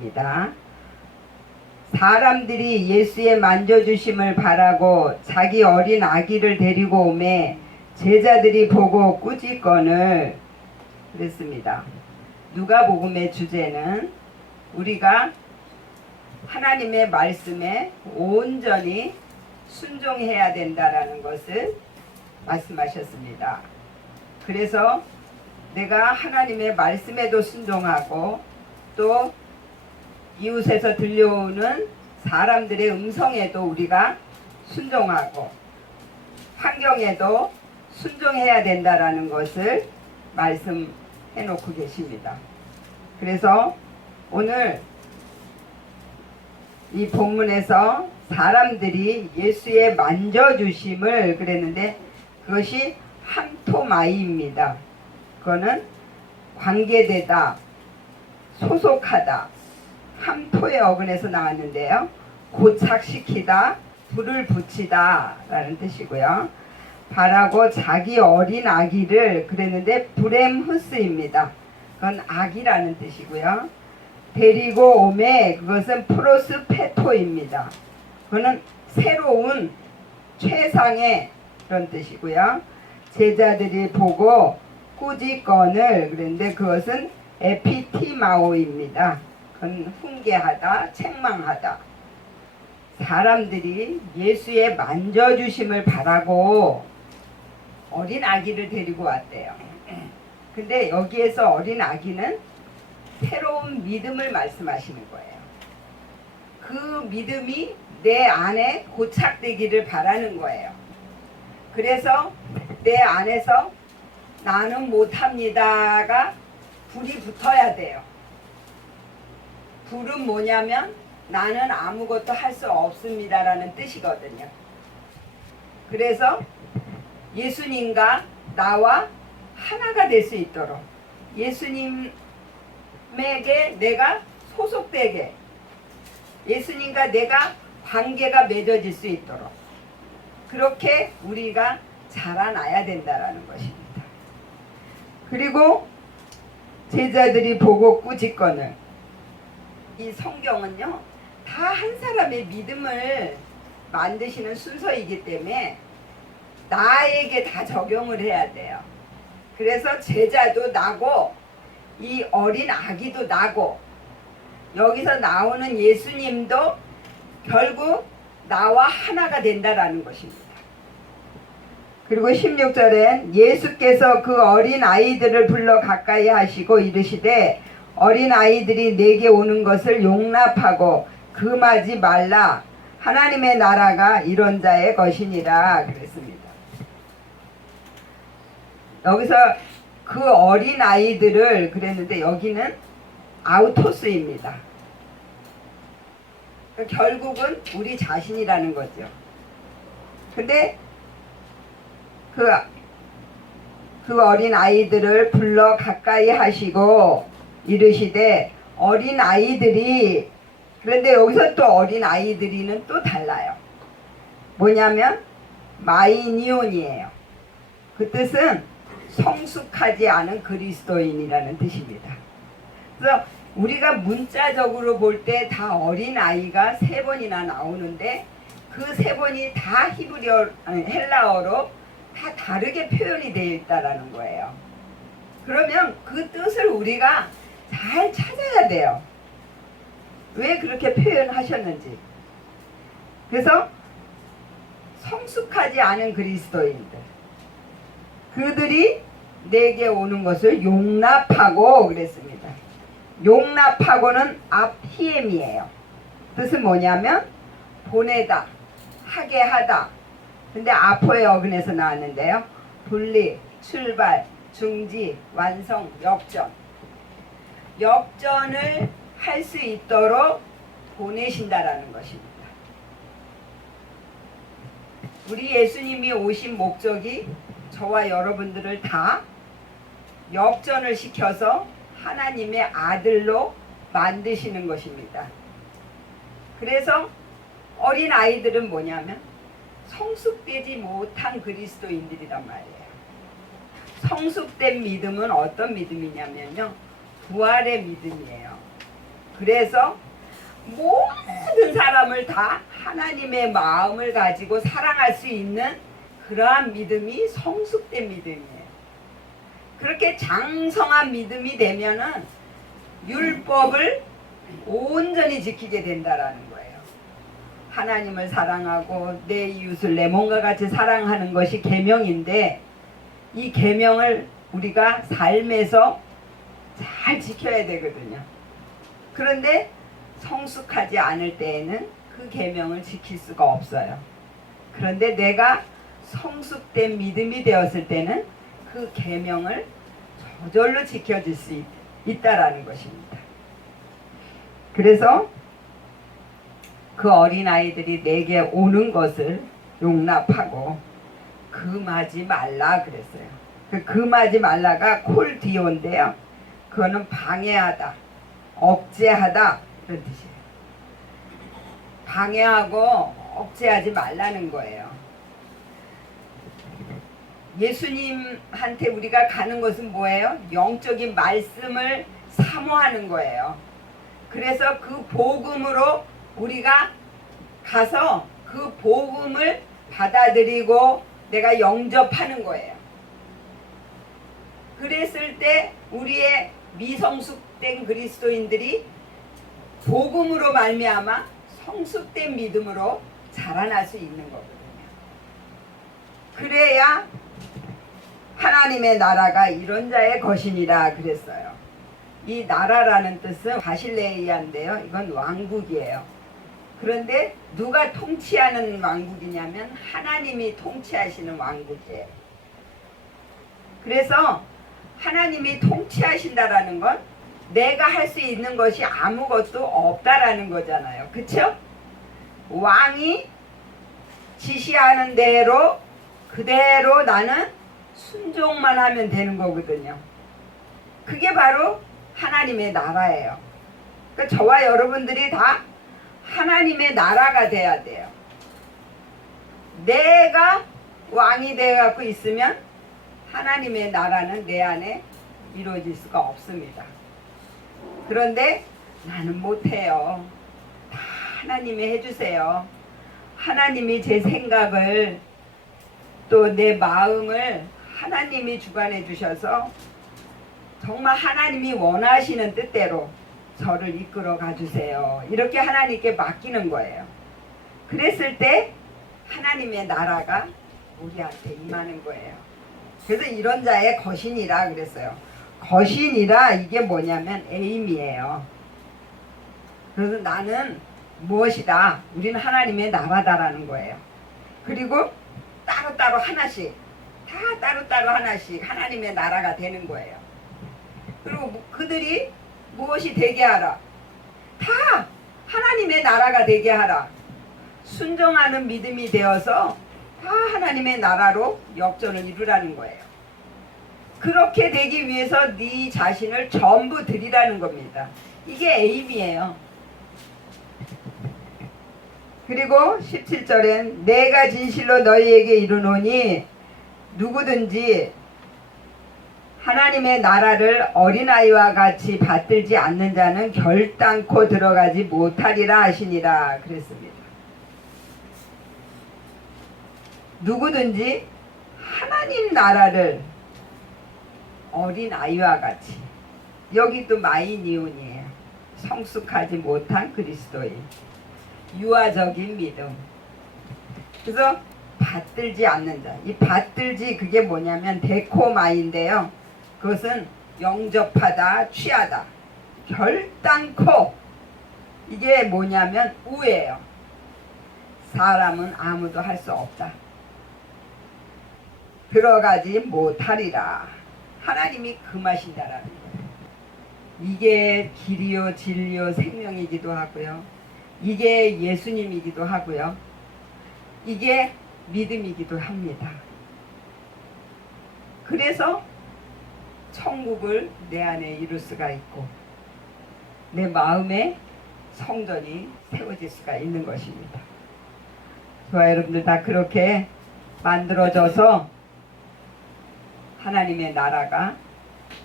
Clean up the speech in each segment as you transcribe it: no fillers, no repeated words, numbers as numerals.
입니다. 사람들이 예수의 만져주심을 바라고 자기 어린 아기를 데리고 오매 제자들이 보고 꾸짖거늘 그랬습니다. 누가복음의 주제는 우리가 하나님의 말씀에 온전히 순종해야 된다라는 것을 말씀하셨습니다. 그래서 내가 하나님의 말씀에도 순종하고 또 이웃에서 들려오는 사람들의 음성에도 우리가 순종하고 환경에도 순종해야 된다라는 것을 말씀해 놓고 계십니다. 그래서 오늘 이 본문에서 사람들이 예수의 만져주심을 그랬는데 그것이 함토마이입니다. 그거는 관계되다, 소속하다, 함토의 어근에서 나왔는데요. 고착시키다, 불을 붙이다 라는 뜻이고요. 바라고 자기 어린 아기를 그랬는데 브렘후스입니다. 그건 아기라는 뜻이고요. 데리고 오매 그것은 프로스페토입니다. 그거는 새로운 최상의 그런 뜻이고요. 제자들이 보고 꾸짖건을 그랬는데 그것은 에피티마오입니다. 그건 훈계하다, 책망하다. 사람들이 예수의 만져주심을 바라고 어린 아기를 데리고 왔대요. 근데 여기에서 어린 아기는 새로운 믿음을 말씀하시는 거예요. 그 믿음이 내 안에 고착되기를 바라는 거예요. 그래서 내 안에서 나는 못합니다가 불이 붙어야 돼요. 불은 뭐냐면 나는 아무것도 할 수 없습니다라는 뜻이거든요. 그래서 예수님과 나와 하나가 될 수 있도록 예수님에게 내가 소속되게 예수님과 내가 관계가 맺어질 수 있도록 그렇게 우리가 자라나야 된다라는 것입니다. 그리고 제자들이 보고 꾸짖거늘 이 성경은요 다 한 사람의 믿음을 만드시는 순서이기 때문에 나에게 다 적용을 해야 돼요. 그래서 제자도 나고 이 어린 아기도 나고 여기서 나오는 예수님도 결국 나와 하나가 된다라는 것입니다. 그리고 16절엔 예수께서 그 어린 아이들을 불러 가까이 하시고 이르시되 어린 아이들이 내게 오는 것을 용납하고 금하지 말라. 하나님의 나라가 이런 자의 것이니라 그랬습니다. 여기서 그 어린 아이들을 그랬는데 여기는 아우토스입니다. 결국은 우리 자신이라는 거죠. 근데 그 어린 아이들을 불러 가까이 하시고 이르시되 어린 아이들이 그런데 여기서 또 어린 아이들이는 또 달라요. 뭐냐면 마이니온이에요. 그 뜻은 성숙하지 않은 그리스도인이라는 뜻입니다. 그래서 우리가 문자적으로 볼 때 다 어린 아이가 3번이나 나오는데 그 3번이 다 헬라어로 다 다르게 표현이 되어 있다라는 거예요. 그러면 그 뜻을 우리가 잘 찾아야 돼요. 왜 그렇게 표현하셨는지. 그래서 성숙하지 않은 그리스도인들 그들이 내게 오는 것을 용납하고 그랬습니다. 용납하고는 앞히엠이에요. 뜻은 뭐냐면 보내다, 하게 하다. 근데 아포의 어근에서 나왔는데요. 분리, 출발, 중지, 완성, 역전. 역전을 할 수 있도록 보내신다라는 것입니다. 우리 예수님이 오신 목적이 저와 여러분들을 다 역전을 시켜서 하나님의 아들로 만드시는 것입니다. 그래서 어린 아이들은 뭐냐면 성숙되지 못한 그리스도인들이란 말이에요. 성숙된 믿음은 어떤 믿음이냐면요. 부활의 믿음이에요. 그래서 모든 사람을 다 하나님의 마음을 가지고 사랑할 수 있는 그러한 믿음이 성숙된 믿음이에요. 그렇게 장성한 믿음이 되면은 율법을 온전히 지키게 된다라는 거예요. 하나님을 사랑하고 내 이웃을 내 몸과 같이 사랑하는 것이 계명인데, 이 계명을 우리가 삶에서 잘 지켜야 되거든요. 그런데 성숙하지 않을 때에는 그 계명을 지킬 수가 없어요. 그런데 내가 성숙된 믿음이 되었을 때는 그 계명을 저절로 지켜질 수 있다라는 것입니다. 그래서 그 어린아이들이 내게 오는 것을 용납하고 금하지 말라 그랬어요. 그 금하지 말라가 콜디오인데요. 그거는 방해하다, 억제하다 그런 뜻이에요. 방해하고 억제하지 말라는 거예요. 예수님한테 우리가 가는 것은 뭐예요? 영적인 말씀을 사모하는 거예요. 그래서 그 복음으로 우리가 가서 그 복음을 받아들이고 내가 영접하는 거예요. 그랬을 때 우리의 미성숙된 그리스도인들이 복음으로 말미암아 성숙된 믿음으로 자라날 수 있는 거거든요. 그래야 하나님의 나라가 이런 자의 것이니라 그랬어요. 이 나라라는 뜻은 바실레이아인데요. 이건 왕국이에요. 그런데 누가 통치하는 왕국이냐면 하나님이 통치하시는 왕국이에요. 그래서 하나님이 통치하신다라는 건 내가 할 수 있는 것이 아무것도 없다라는 거잖아요. 그쵸? 왕이 지시하는 대로 그대로 나는 순종만 하면 되는 거거든요. 그게 바로 하나님의 나라예요. 그러니까 저와 여러분들이 다 하나님의 나라가 돼야 돼요. 내가 왕이 되어갖고 있으면 하나님의 나라는 내 안에 이루어질 수가 없습니다. 그런데 나는 못해요. 다 하나님이 해주세요. 하나님이 제 생각을 또 내 마음을 하나님이 주관해 주셔서 정말 하나님이 원하시는 뜻대로 저를 이끌어 가주세요. 이렇게 하나님께 맡기는 거예요. 그랬을 때 하나님의 나라가 우리한테 임하는 거예요. 그래서 이런 자의 거신이라 그랬어요. 거신이라 이게 뭐냐면 에임이에요. 그래서 나는 무엇이다? 우리는 하나님의 나라다라는 거예요. 그리고 따로따로 하나씩, 다 따로따로 하나씩 하나님의 나라가 되는 거예요. 그리고 그들이 무엇이 되게 하라? 다 하나님의 나라가 되게 하라. 순종하는 믿음이 되어서 다 하나님의 나라로 역전을 이루라는 거예요. 그렇게 되기 위해서 네 자신을 전부 드리라는 겁니다. 이게 에임이에요. 그리고 17절엔 내가 진실로 너희에게 이르노니 누구든지 하나님의 나라를 어린아이와 같이 받들지 않는 자는 결단코 들어가지 못하리라 하시니라 그랬습니다. 누구든지 하나님 나라를 어린아이와 같이, 여기 또 마이니온이에요. 성숙하지 못한 그리스도인, 유아적인 믿음. 그래서 받들지 않는 자. 이 받들지 그게 뭐냐면 데코마인데요. 그것은 영접하다, 취하다, 결단코. 이게 뭐냐면 우예요. 사람은 아무도 할 수 없다. 들어가지 못하리라. 하나님이 금하신다라는 거예요. 이게 길이요 진리요 생명이기도 하고요. 이게 예수님이기도 하고요. 이게 믿음이기도 합니다. 그래서 천국을 내 안에 이룰 수가 있고 내 마음에 성전이 세워질 수가 있는 것입니다. 저와 여러분들 다 그렇게 만들어져서 하나님의 나라가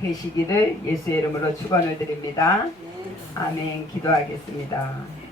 되시기를 예수의 이름으로 축원을 드립니다. 아멘. 기도하겠습니다.